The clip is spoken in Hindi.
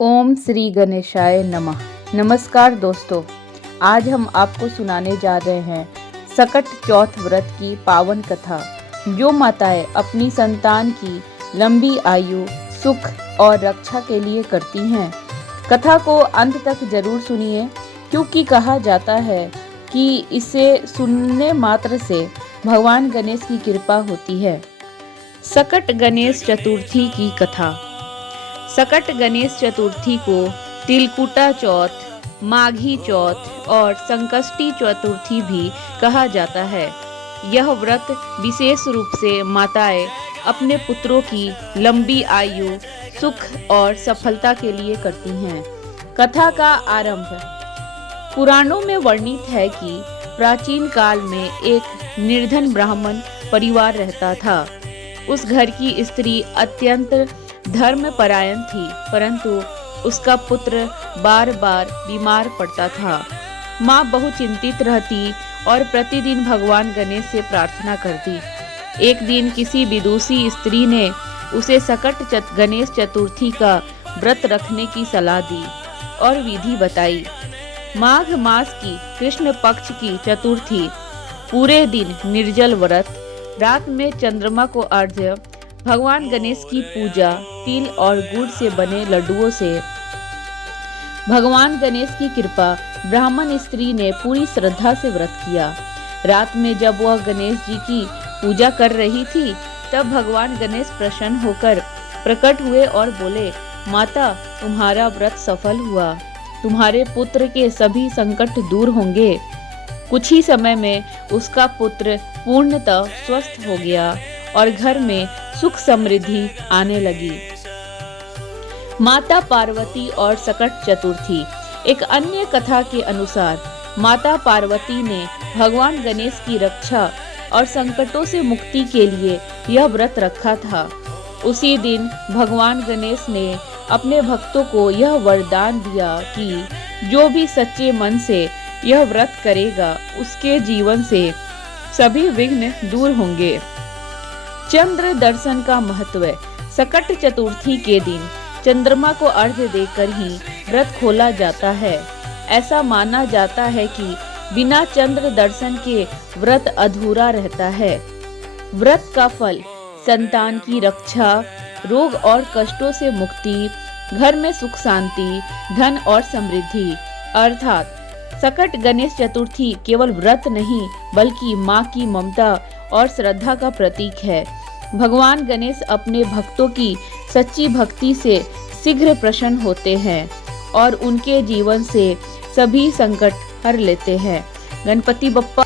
ओम श्री गणेशाय नमः। नमस्कार दोस्तों, आज हम आपको सुनाने जा रहे हैं सकट चौथ व्रत की पावन कथा, जो माताएं अपनी संतान की लंबी आयु, सुख और रक्षा के लिए करती हैं। कथा को अंत तक जरूर सुनिए, क्योंकि कहा जाता है कि इसे सुनने मात्र से भगवान गणेश की कृपा होती है। सकट गणेश चतुर्थी की कथा। सकट गणेश चतुर्थी को तिलकुटा चौथ, माघी चौथ और संकष्टी चतुर्थी भी कहा जाता है। यह व्रत विशेष रूप से माताएं अपने पुत्रों की लंबी आयु, सुख और सफलता के लिए करती हैं। कथा का आरंभ। पुराणों में वर्णित है कि प्राचीन काल में एक निर्धन ब्राह्मण परिवार रहता था। उस घर की स्त्री अत्यंत धर्मपरायण थी, परंतु उसका पुत्र बार बार बीमार पड़ता था। माँ बहुत चिंतित रहती और प्रतिदिन भगवान गणेश से प्रार्थना करती। एक दिन किसी विदुषी स्त्री ने उसे सकट गणेश चतुर्थी का व्रत रखने की सलाह दी और विधि बताई। माघ मास की कृष्ण पक्ष की चतुर्थी, पूरे दिन निर्जल व्रत, रात में चंद्रमा को अर्घ्य, भगवान गणेश की पूजा, तिल और गुड़ से बने लड्डुओं से। भगवान गणेश की कृपा। ब्राह्मण स्त्री ने पूरी श्रद्धा से व्रत किया। रात में जब वह गणेश जी की पूजा कर रही थी, तब भगवान गणेश प्रसन्न होकर प्रकट हुए और बोले, माता, तुम्हारा व्रत सफल हुआ। तुम्हारे पुत्र के सभी संकट दूर होंगे। कुछ ही समय में उसका पुत्र पूर्णतः स्वस्थ हो गया और घर में सुख समृद्धि आने लगी। माता पार्वती और सकट चतुर्थी। एक अन्य कथा के अनुसार माता पार्वती ने भगवान गणेश की रक्षा और संकटों से मुक्ति के लिए यह व्रत रखा था। उसी दिन भगवान गणेश ने अपने भक्तों को यह वरदान दिया कि जो भी सच्चे मन से यह व्रत करेगा, उसके जीवन से सभी विघ्न दूर होंगे। चंद्र दर्शन का महत्व। सकट चतुर्थी के दिन चंद्रमा को अर्घ्य देकर ही व्रत खोला जाता है। ऐसा माना जाता है कि बिना चंद्र दर्शन के व्रत अधूरा रहता है। व्रत का फल: संतान की रक्षा, रोग और कष्टों से मुक्ति, घर में सुख शांति, धन और समृद्धि। अर्थात सकट गणेश चतुर्थी केवल व्रत नहीं, बल्कि माँ की ममता और श्रद्धा का प्रतीक है। भगवान गणेश अपने भक्तों की सच्ची भक्ति से शीघ्र प्रसन्न होते हैं और उनके जीवन से सभी संकट हर लेते हैं। गणपति बप्पा